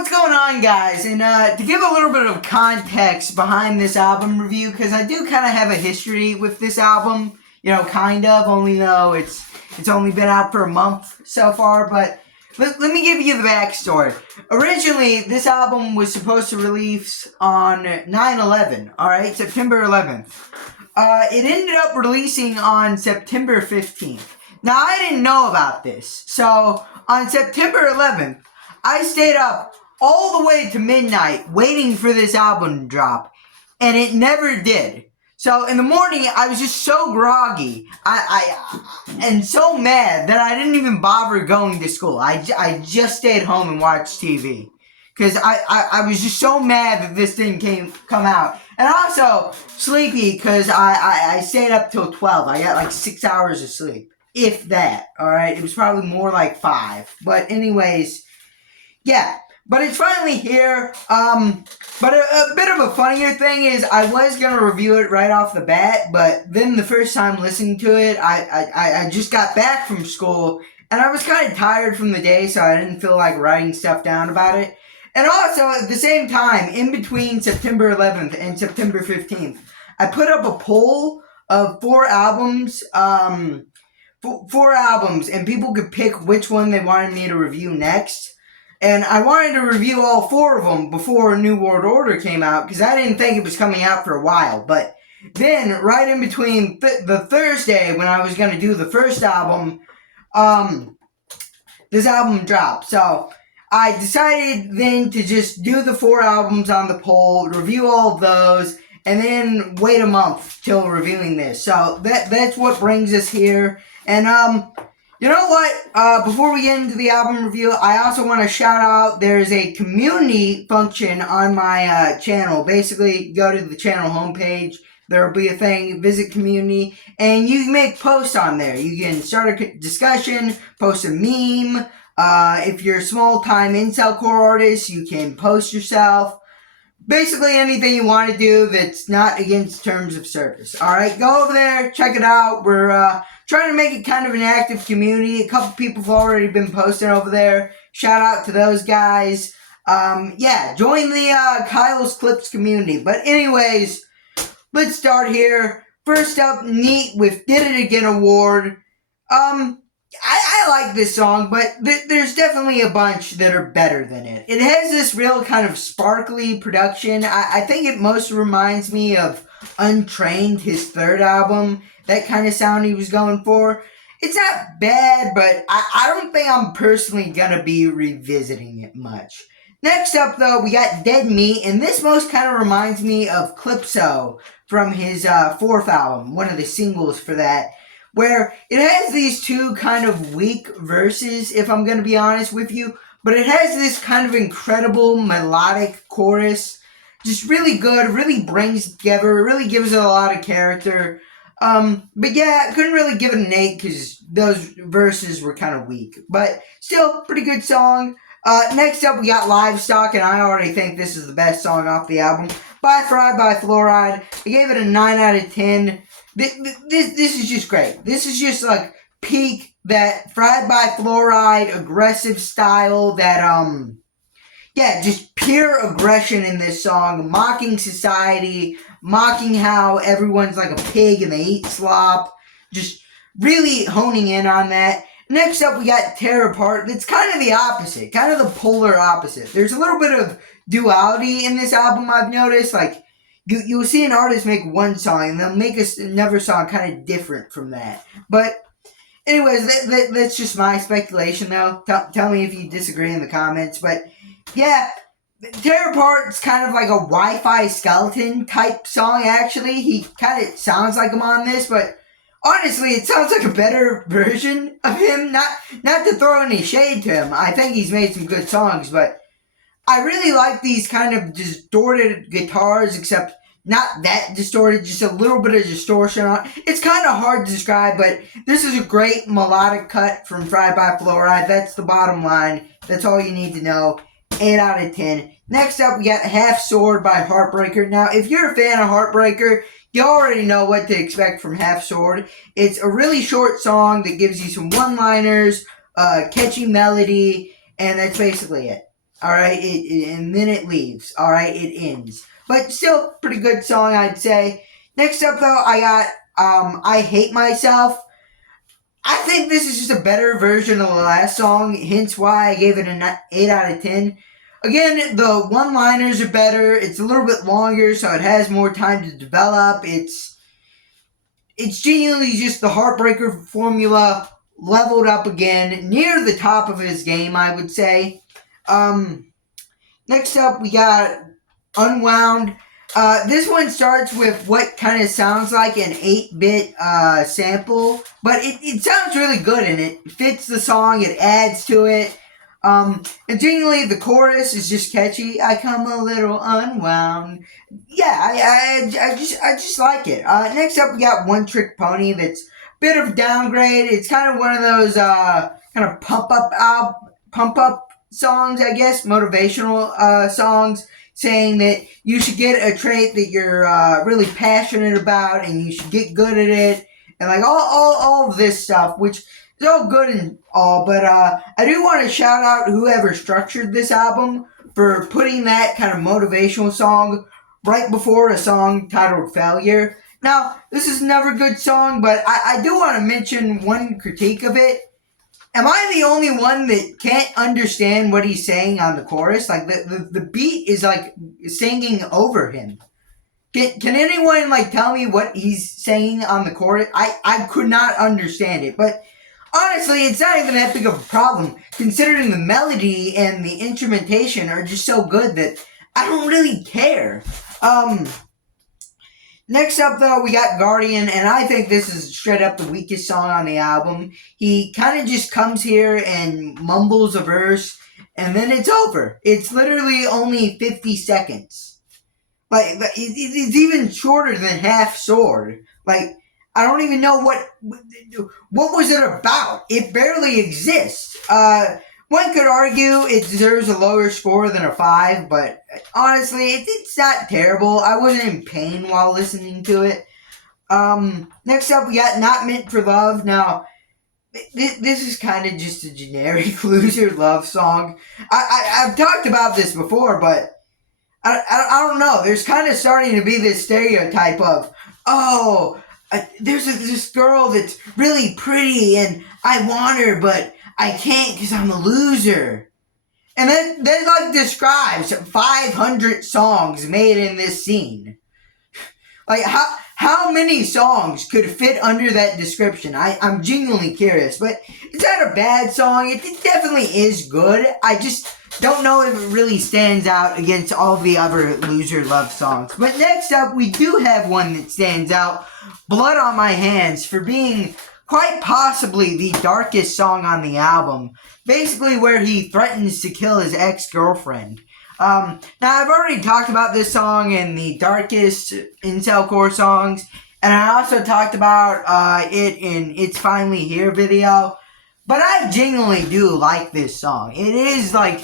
what's going on, guys? And to give a little bit of context behind this album review, because I do kind of have a history with this album, kind of, only though it's only been out for a month so far, but let me give you the backstory. Originally, this album was supposed to release on 9/11, alright, September 11th. It ended up releasing on September 15th. Now, I didn't know about this, so on September 11th, I stayed up all the way to midnight waiting for this album to drop, and it never did. So in the morning, I was just so groggy, and so mad that I didn't even bother going to school. I just stayed home and watched TV. Because I was just so mad that this didn't come out. And also, sleepy because I stayed up till 12. I got like 6 hours of sleep. If that, alright? It was probably more like 5. But anyways, yeah. But it's finally here. But a bit of a funnier thing is I was going to review it right off the bat. But then the first time listening to it, I just got back from school. And I was kind of tired from the day, so I didn't feel like writing stuff down about it. And also, at the same time, in between September 11th and September 15th, I put up a poll of 4 albums, and people could pick which one they wanted me to review next. And I wanted to review all 4 of them before New World Order came out, because I didn't think it was coming out for a while. But then, right in between the Thursday when I was going to do the first album, this album dropped. So I decided then to just do the 4 albums on the poll, review all of those, and then wait a month till reviewing this. So that's what brings us here. And you know what? Before we get into the album review, I also want to shout out, there's a community function on my channel. Basically, go to the channel homepage. There will be a thing, visit community, and you can make posts on there. You can start a discussion, post a meme. If you're a small-time incel core artist, you can post yourself. Basically anything you want to do that's not against terms of service. Alright, go over there, check it out. We're trying to make it kind of an active community. A couple people have already been posting over there. Shout out to those guys. Yeah, join the Kyle's Clips community. But anyways, let's start here. First up, Neat with Did It Again Award. I like this song, but there's definitely a bunch that are better than it. It has this real kind of sparkly production. I think it most reminds me of Untrained, his 3rd album. That kind of sound he was going for. It's not bad, but I don't think I'm personally going to be revisiting it much. Next up, though, we got Dead Meat, and this most kind of reminds me of Calypso from his 4th album, one of the singles for that, where it has these 2 kind of weak verses, if I'm going to be honest with you, but it has this kind of incredible melodic chorus, just really good, really brings it together, it really gives it a lot of character. But yeah, I couldn't really give it an 8 because those verses were kind of weak, but still, pretty good song. Next up, we got Livestock, and I already think this is the best song off the album, by Fried by Fluoride. I gave it a 9 out of 10. This is just great. This is just like peak that Fried by Fluoride aggressive style that yeah, just pure aggression in this song, mocking society, mocking how everyone's like a pig and they eat slop, just really honing in on that. Next up, we got Tear Apart. That's kind of the opposite, kind of the polar opposite. There's a little bit of duality in this album, I've noticed. Like, you'll see an artist make one song, and they'll make another song kind of different from that. But, anyways, that's just my speculation, though. Tell me if you disagree in the comments. But, yeah, Tear Apart is kind of like a Wi-Fi skeleton type song, actually. He kind of sounds like him on this, but honestly, it sounds like a better version of him. Not to throw any shade to him. I think he's made some good songs, but I really like these kind of distorted guitars, except not that distorted, just a little bit of distortion on it. It's kind of hard to describe, but this is a great melodic cut from Fried by Fluoride. That's the bottom line. That's all you need to know. 8 out of 10. Next up, we got Half Sword by Heartbreaker. Now, if you're a fan of Heartbreaker, you already know what to expect from Half Sword. It's a really short song that gives you some one-liners, catchy melody, and that's basically it. Alright, and then it leaves. Alright, it ends. But still, pretty good song, I'd say. Next up, though, I got I Hate Myself. I think this is just a better version of the last song, hence why I gave it an 8 out of 10. Again, the one-liners are better. It's a little bit longer, so it has more time to develop. It's genuinely just the Heartbreaker formula leveled up again, near the top of his game, I would say. Next up, we got Unwound. This one starts with what kind of sounds like an 8-bit sample, but it sounds really good and it fits the song, it adds to it. And genuinely, the chorus is just catchy. I come a little unwound. Yeah, I just like it. Next up, we got One Trick Pony. That's a bit of a downgrade. It's kind of one of those kind of pump up songs, I guess, motivational songs, saying that you should get a trait that you're really passionate about and you should get good at it, and like all of this stuff, which is all good and all, but I do want to shout out whoever structured this album for putting that kind of motivational song right before a song titled Failure. Now, this is never a good song, but I do want to mention one critique of it. Am I the only one that can't understand what he's saying on the chorus? Like, the beat is, like, singing over him. Can anyone, like, tell me what he's saying on the chorus? I could not understand it. But, honestly, it's not even that big of a problem, considering the melody and the instrumentation are just so good that I don't really care. Next up, though, we got Guardian, and I think this is straight up the weakest song on the album. He kind of just comes here and mumbles a verse, and then it's over. It's literally only 50 seconds. Like, it's even shorter than Half Sword. Like, I don't even know what was it about. It barely exists. One could argue it deserves a lower score than a 5, but honestly, it's not terrible. I wasn't in pain while listening to it. Next up, we got Not Meant for Love. Now, this is kind of just a generic loser love song. I've talked about this before, but I don't know. There's kind of starting to be this stereotype of, there's this girl that's really pretty and I want her, but I can't because I'm a loser. And that like describes 500 songs made in this scene. Like, how many songs could fit under that description? I'm genuinely curious. But it's not a bad song. It definitely is good. I just don't know if it really stands out against all the other loser love songs. But next up, we do have one that stands out. Blood on My Hands, for being quite possibly the darkest song on the album. Basically where he threatens to kill his ex-girlfriend. Now, I've already talked about this song in the darkest Incelcore songs, and I also talked about it in It's Finally Here video, but I genuinely do like this song. It is like,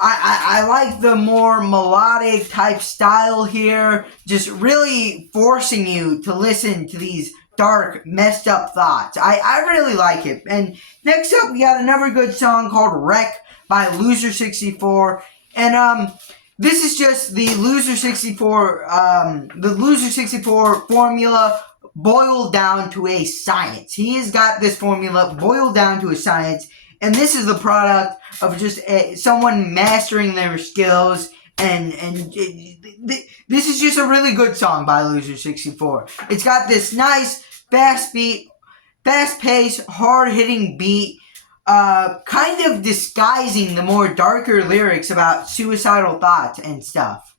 I like the more melodic type style here, just really forcing you to listen to these dark, messed up thoughts. I really like it. And next up, we got another good song called Wreck by Loser64. And this is just the Loser64 formula boiled down to a science. He has got this formula boiled down to a science, and this is the product of just someone mastering their skills. And this is just a really good song by Loser64. It's got this nice, fast-paced, hard-hitting beat, kind of disguising the more darker lyrics about suicidal thoughts and stuff.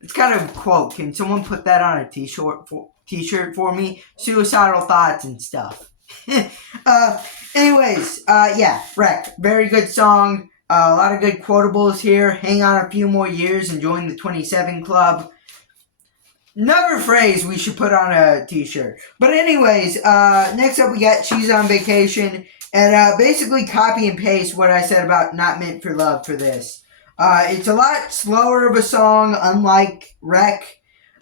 It's kind of a quote. Can someone put that on a t-shirt for me? Suicidal thoughts and stuff. Anyways, Wreck. Very good song. A lot of good quotables here. Hang on a few more years and join the 27 Club. Another phrase we should put on a t-shirt. But anyways, next up we got She's on Vacation. And basically copy and paste what I said about Not Meant for Love for this. It's a lot slower of a song, unlike Wreck.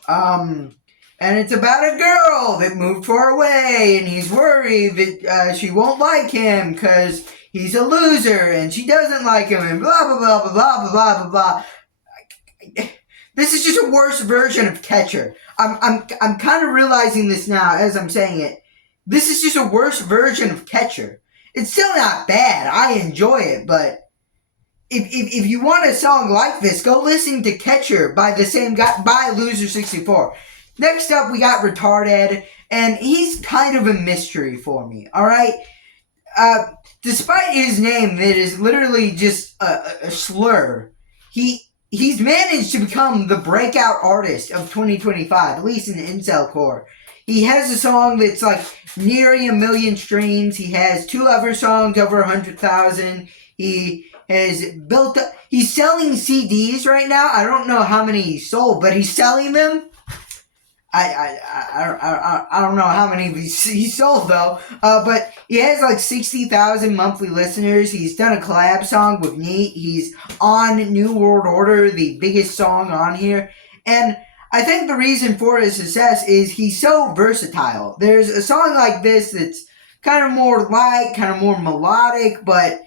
And it's about a girl that moved far away, and he's worried that she won't like him because he's a loser and she doesn't like him and blah blah blah blah blah blah blah blah. This is just a worse version of Catcher. I'm kind of realizing this now as I'm saying it. This is just a worse version of Catcher. It's still not bad. I enjoy it, but if you want a song like this, go listen to Catcher by the same guy, by Loser64. Next up, we got Retarded, and he's kind of a mystery for me, alright? Despite his name that is literally just a slur, he's managed to become the breakout artist of 2025, at least in the incel core. He has a song that's like nearing 1 million streams. He has 2 other songs over 100,000. He has built up, he's selling CDs right now. I don't know how many he sold, but he's selling them. I don't know how many he sold though. But he has like 60,000 monthly listeners. He's done a collab song with Neat. He's on New World Order, the biggest song on here. And I think the reason for his success is he's so versatile. There's a song like this that's kind of more light, kind of more melodic, but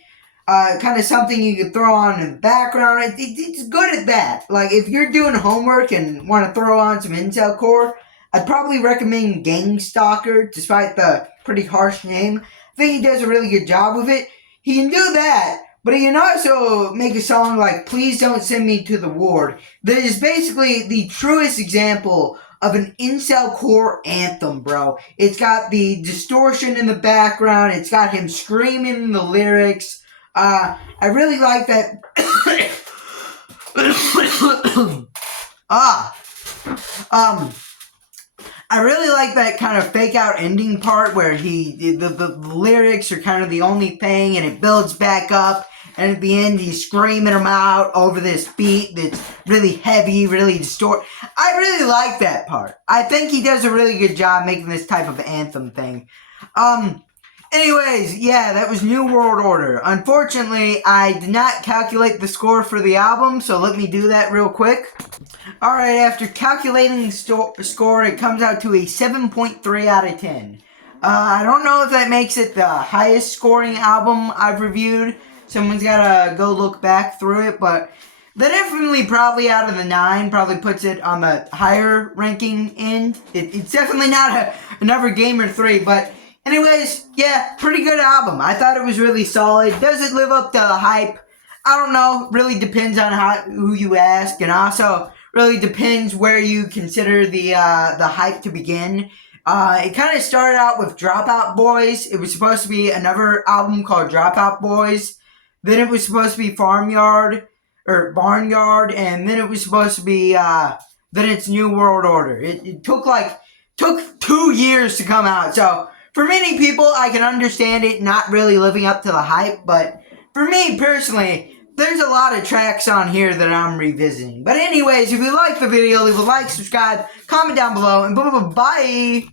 kind of something you could throw on in the background. It's good at that. Like, if you're doing homework and want to throw on some incel core, I'd probably recommend Gang Stalker, despite the pretty harsh name. I think he does a really good job with it. He can do that, but he can also make a song like Please Don't Send Me to the Ward that is basically the truest example of an incel core anthem, bro. It's got the distortion in the background. It's got him screaming in the lyrics. I really like that. I really like that kind of fake out ending part where the lyrics are kind of the only thing and it builds back up, and at the end he's screaming them out over this beat that's really heavy, really distort. I really like that part. I think he does a really good job making this type of anthem thing. Anyways, yeah, that was New World Order. Unfortunately, I did not calculate the score for the album, so let me do that real quick. Alright, after calculating the score, it comes out to a 7.3 out of 10. I don't know if that makes it the highest scoring album I've reviewed. Someone's gotta go look back through it, but that definitely probably out of the 9 probably puts it on the higher ranking end. It's definitely not another Gamer 3, but anyways, yeah, pretty good album. I thought it was really solid. Does it live up to the hype? I don't know. Really depends on who you ask, and also really depends where you consider the hype to begin. It kind of started out with Dropout Boys. It was supposed to be another album called Dropout Boys. Then it was supposed to be Barnyard, and then it was supposed to be then it's New World Order. It took 2 years to come out, so for many people, I can understand it not really living up to the hype, but for me personally, there's a lot of tracks on here that I'm revisiting. But anyways, if you like the video, leave a like, subscribe, comment down below, and bye.